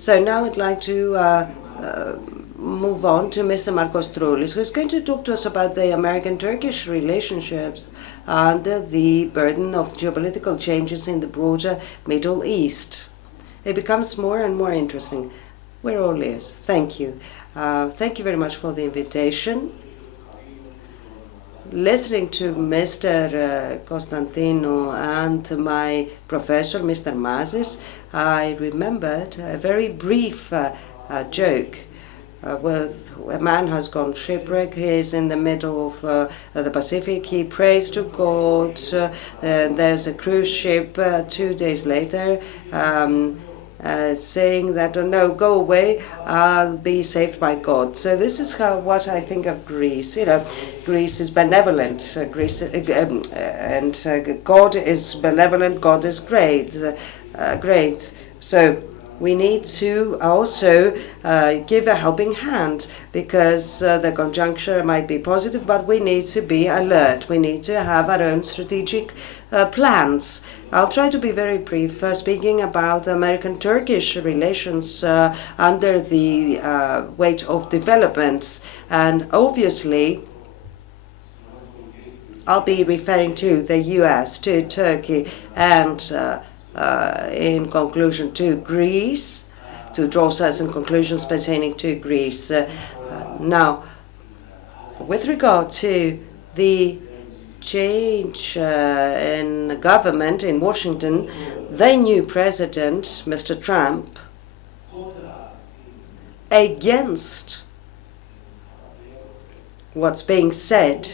So now I'd like to move on to Mr. Markos Troulis, who's going to talk to us about the American-Turkish relationships under the burden of geopolitical changes in the broader Middle East. It becomes more and more interesting. We're all ears. Thank you. Thank you very much for the invitation. Listening to Mr. Constantino and my professor, Mr. Mazis, I remembered a very brief joke with a man has gone shipwreck. He is in the middle of the Pacific. He prays to God. There's a cruise ship 2 days later saying that, oh, no, go away, I'll be saved by God. So this is what I think of Greece. Greece is benevolent. And God is benevolent. God is great. Great. So we need to also give a helping hand, because the conjuncture might be positive, but we need to be alert. We need to have our own strategic plans. I'll try to be very brief, speaking about American-Turkish relations under the weight of developments. And obviously, I'll be referring to the U.S., to Turkey, and in conclusion to Greece, to draw certain conclusions pertaining to Greece. Now, with regard to the change in government in Washington, the new president, Mr. Trump, against what's being said,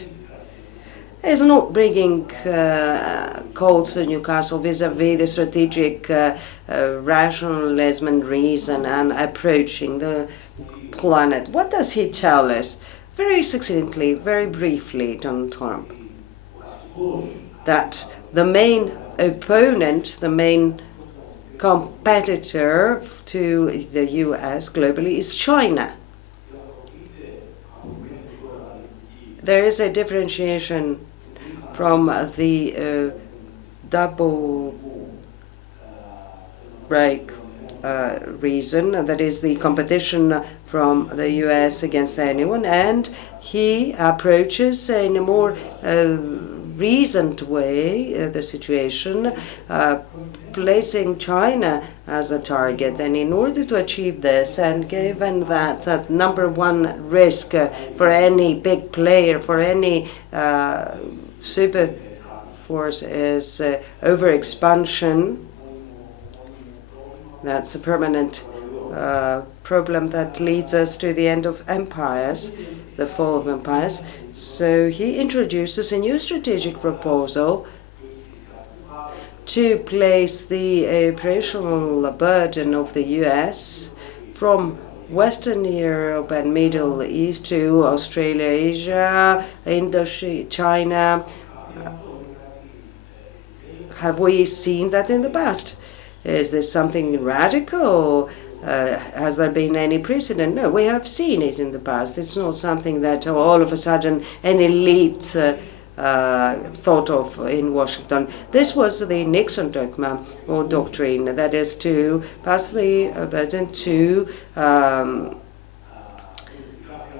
is not bringing coals to Newcastle vis-à-vis the strategic rationalism and reason and approaching the planet. What does he tell us? Very succinctly, very briefly, Donald Trump, that the main opponent, the main competitor to the U.S. globally is China. There is a differentiation from the double break reason, that is the competition from the U.S. against anyone, and he approaches in a more reasoned way the situation, placing China as a target. And in order to achieve this, and given that number one risk for any big player, for any super force is overexpansion, that's a permanent problem that leads us to the end of empires, the fall of empires. So he introduces a new strategic proposal to place the operational burden of the U.S. from Western Europe and Middle East to Australia, Asia, China. Have we seen that in the past? Is this something radical? Has there been any precedent? No, we have seen it in the past. It's not something that all of a sudden an elite thought of in Washington. This was the Nixon dogma or doctrine, that is to pass the burden to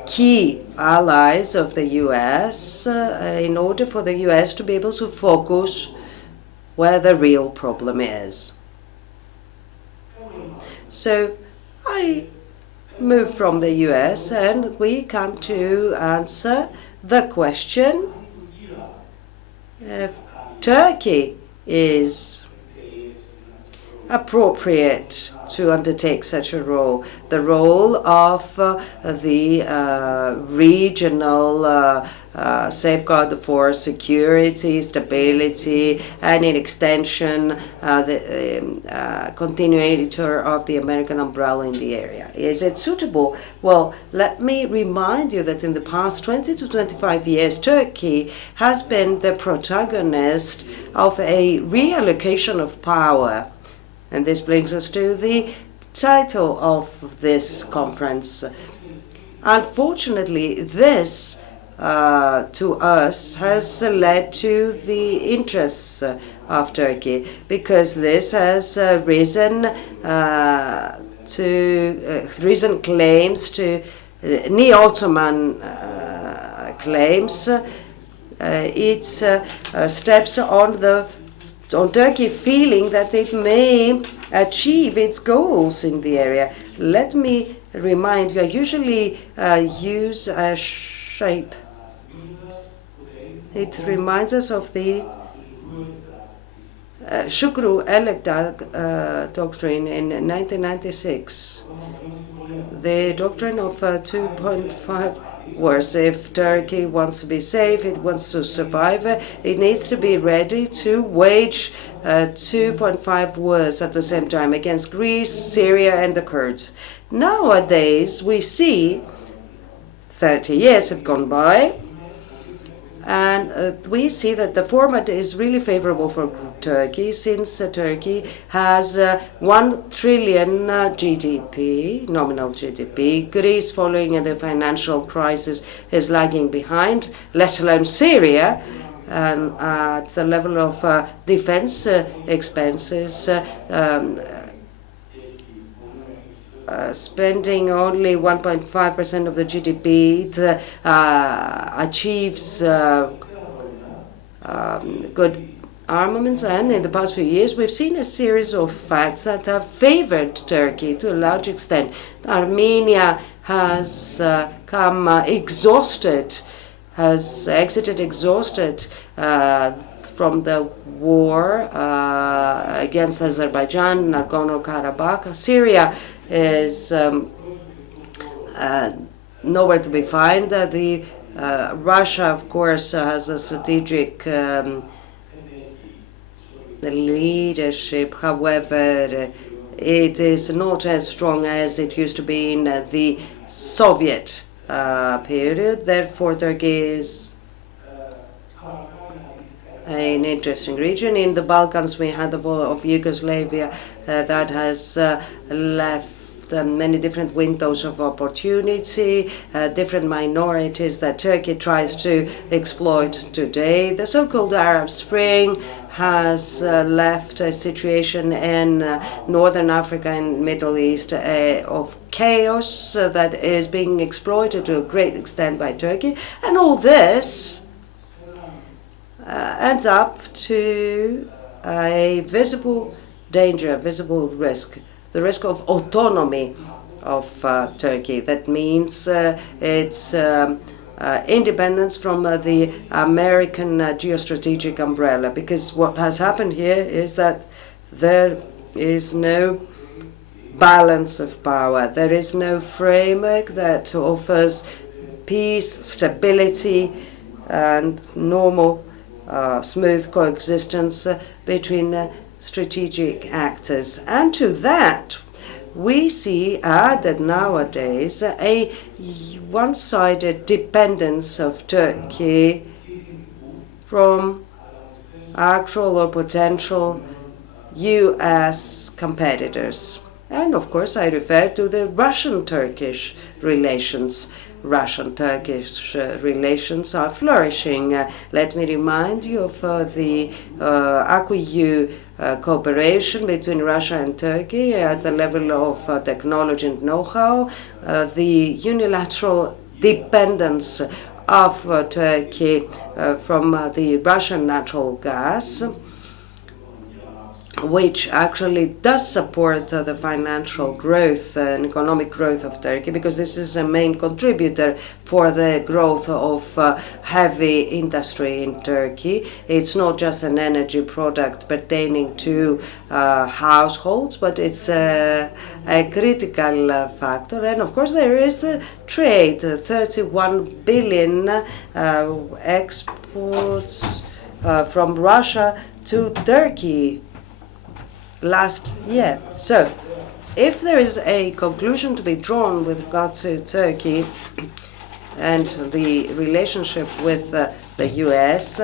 key allies of the U.S. In order for the U.S. to be able to focus where the real problem is. So I move from the U.S. and we come to answer the question if Turkey is appropriate to undertake such a role, the role of the regional safeguard for security, stability, and in extension, the continuator of the American umbrella in the area. Is it suitable? Well, let me remind you that in the past 20 to 25 years, Turkey has been the protagonist of a reallocation of power. And this brings us to the title of this conference. Unfortunately, this to us has led to the interests of Turkey, because this has risen to recent claims to neo-Ottoman claims. It steps on Turkey feeling that it may achieve its goals in the area. Let me remind you, I usually use a shape. It reminds us of the Shukru Elekdak doctrine in 1996. The doctrine of 2.5 wars. If Turkey wants to be safe, it wants to survive, it needs to be ready to wage 2.5 wars at the same time against Greece, Syria, and the Kurds. Nowadays, we see 30 years have gone by, and we see that the format is really favorable for Turkey, since Turkey has 1 trillion GDP, nominal GDP. Greece, following the financial crisis, is lagging behind, let alone Syria. At the level of defense expenses, spending only 1.5% of the GDP, it achieves good armaments, and in the past few years we've seen a series of facts that have favored Turkey to a large extent. Armenia has come exhausted, has exited exhausted from the war against Azerbaijan, Nagorno-Karabakh. Syria is nowhere to be found. Russia, of course, has a strategic leadership. However, it is not as strong as it used to be in the Soviet period. Therefore, Turkey is an interesting region. In the Balkans, we had the fall of Yugoslavia that has left many different windows of opportunity, different minorities that Turkey tries to exploit today. The so-called Arab Spring has left a situation in Northern Africa and Middle East of chaos that is being exploited to a great extent by Turkey. And all this ends up to a visible danger, a visible risk, the risk of autonomy of Turkey. That means its independence from the American geostrategic umbrella, because what has happened here is that there is no balance of power. There is no framework that offers peace, stability, and normal smooth coexistence between strategic actors. And to that, we see added nowadays a one-sided dependence of Turkey from actual or potential U.S. competitors. And of course, I refer to the Russian-Turkish relations. Russian-Turkish relations are flourishing. Let me remind you of the AKU cooperation between Russia and Turkey at the level of technology and know-how, the unilateral dependence of Turkey from the Russian natural gas, which actually does support the financial growth and economic growth of Turkey, because this is a main contributor for the growth of heavy industry in Turkey. It's not just an energy product pertaining to households, but it's a critical factor. And of course, there is the trade, 31 billion exports from Russia to Turkey last year. So, if there is a conclusion to be drawn with regard to Turkey and the relationship with the U.S.,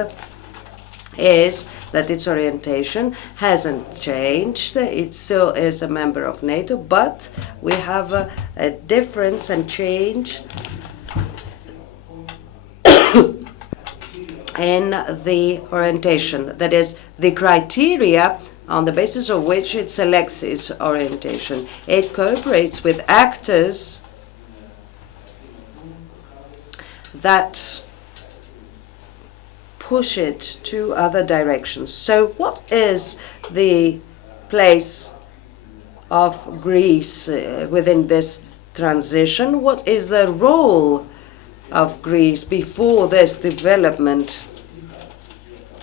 is that its orientation hasn't changed. It still is a member of NATO, but we have a difference and change in the orientation. That is, the criteria on the basis of which it selects its orientation. It cooperates with actors that push it to other directions. So what is the place of Greece within this transition? What is the role of Greece before this development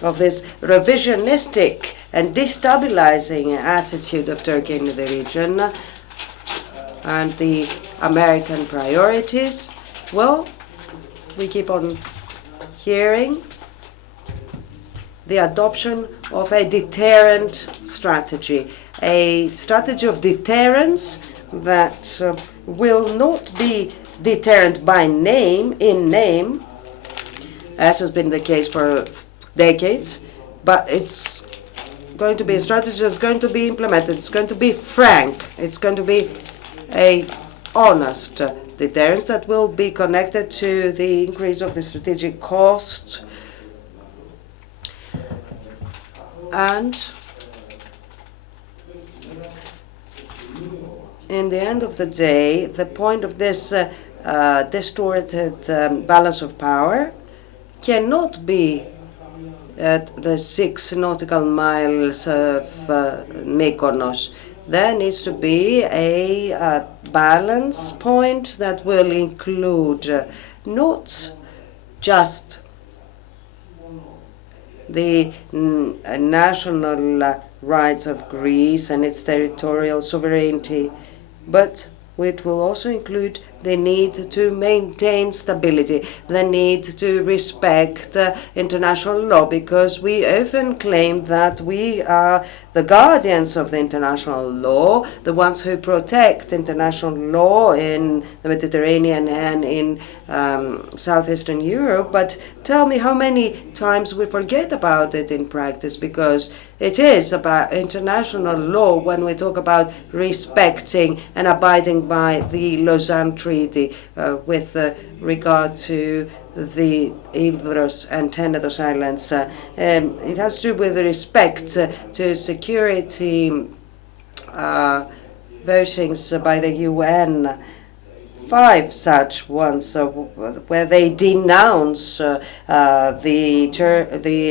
of this revisionistic and destabilizing attitude of Turkey in the region and the American priorities? Well, we keep on hearing the adoption of a deterrent strategy, a strategy of deterrence that will not be deterrent by name, in name, as has been the case for decades, but it's going to be a strategy that's going to be implemented. It's going to be frank. It's going to be a honest deterrence that will be connected to the increase of the strategic cost. And in the end of the day, the point of this distorted balance of power cannot be at the 6 nautical miles of Mykonos. There needs to be a balance point that will include not just the national rights of Greece and its territorial sovereignty, but it will also include the need to maintain stability, the need to respect international law, because we often claim that we are the guardians of the international law, the ones who protect international law in the Mediterranean and in southeastern Europe. But tell me how many times we forget about it in practice, because it is about international law when we talk about respecting and abiding by the Lausanne Treaty with regard to the Ivros and Tenedos Islands. It has to do with respect to security votings by the UN. 5 such ones where they denounce the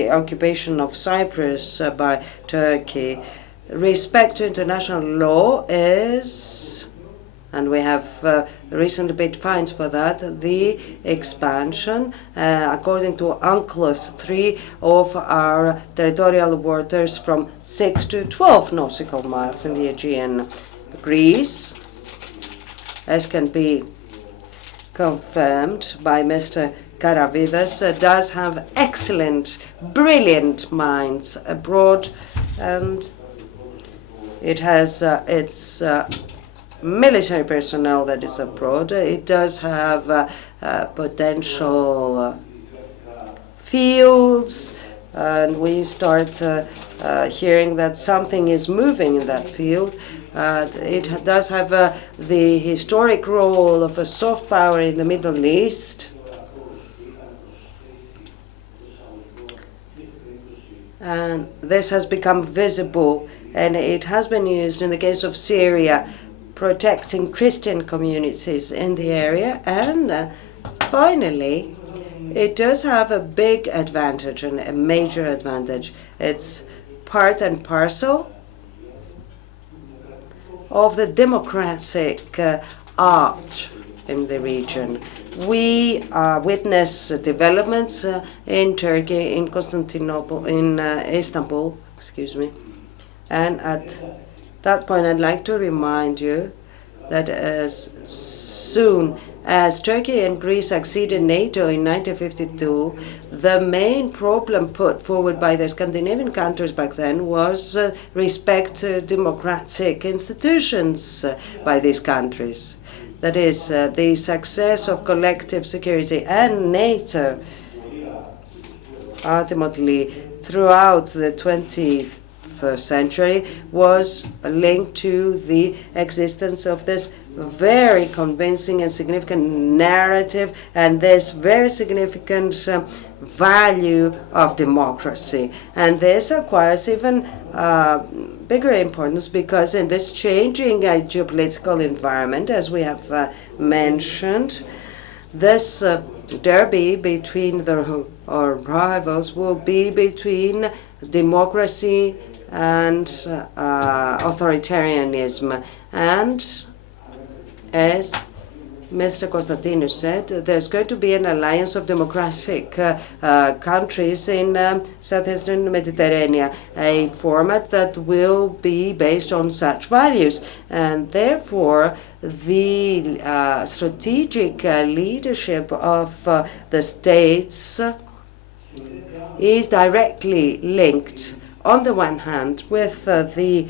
occupation of Cyprus by Turkey. Respect to international law is, and we have recently paid fines for that, the expansion, according to UNCLOS 3, of our territorial waters from 6 to 12 nautical miles in the Aegean. Greece, as can be confirmed by Mr. Karavidas, does have excellent, brilliant minds abroad, and it has its military personnel that is abroad. It does have potential fields, and we start hearing that something is moving in that field. It does have the historic role of a soft power in the Middle East. And this has become visible, and it has been used in the case of Syria, protecting Christian communities in the area. And finally, it does have a big advantage and a major advantage. It's part and parcel of the democratic art in the region. We witness developments in Turkey, in Constantinople, in Istanbul, and at that point I'd like to remind you that as soon as Turkey and Greece acceded NATO in 1952, the main problem put forward by the Scandinavian countries back then was respect to democratic institutions by these countries. That is, the success of collective security and NATO ultimately throughout the 21st century was linked to the existence of this very convincing and significant narrative and this very significant value of democracy. And this acquires even bigger importance because in this changing geopolitical environment, as we have mentioned, this derby between the rivals will be between democracy and authoritarianism. And as Mr. Konstantinou said, there's going to be an alliance of democratic countries in southeastern Mediterranean, a format that will be based on such values. And therefore, the strategic leadership of the states is directly linked, on the one hand, with the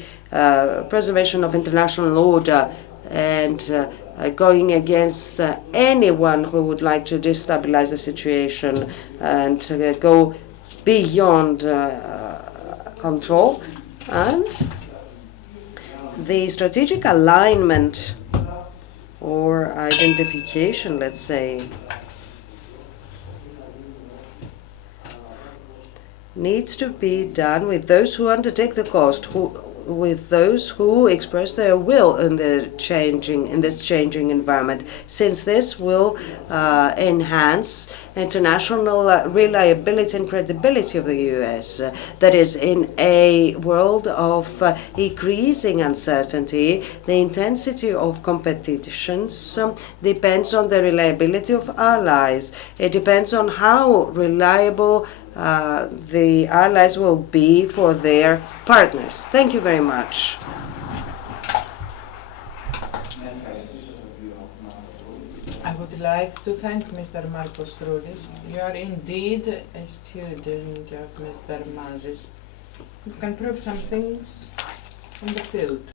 preservation of international order and going against anyone who would like to destabilize the situation and go beyond control. And the strategic alignment or identification, let's say, needs to be done with those who undertake the cost, with those who express their will in this changing environment, since this will enhance international reliability and credibility of the U.S. That is, in a world of increasing uncertainty, the intensity of competitions depends on the reliability of allies. It depends on how reliable the allies will be for their partners. Thank you very much. I would like to thank Mr. Markos Troulis. You are indeed a student of Mr. Mazis. You can prove some things in the field.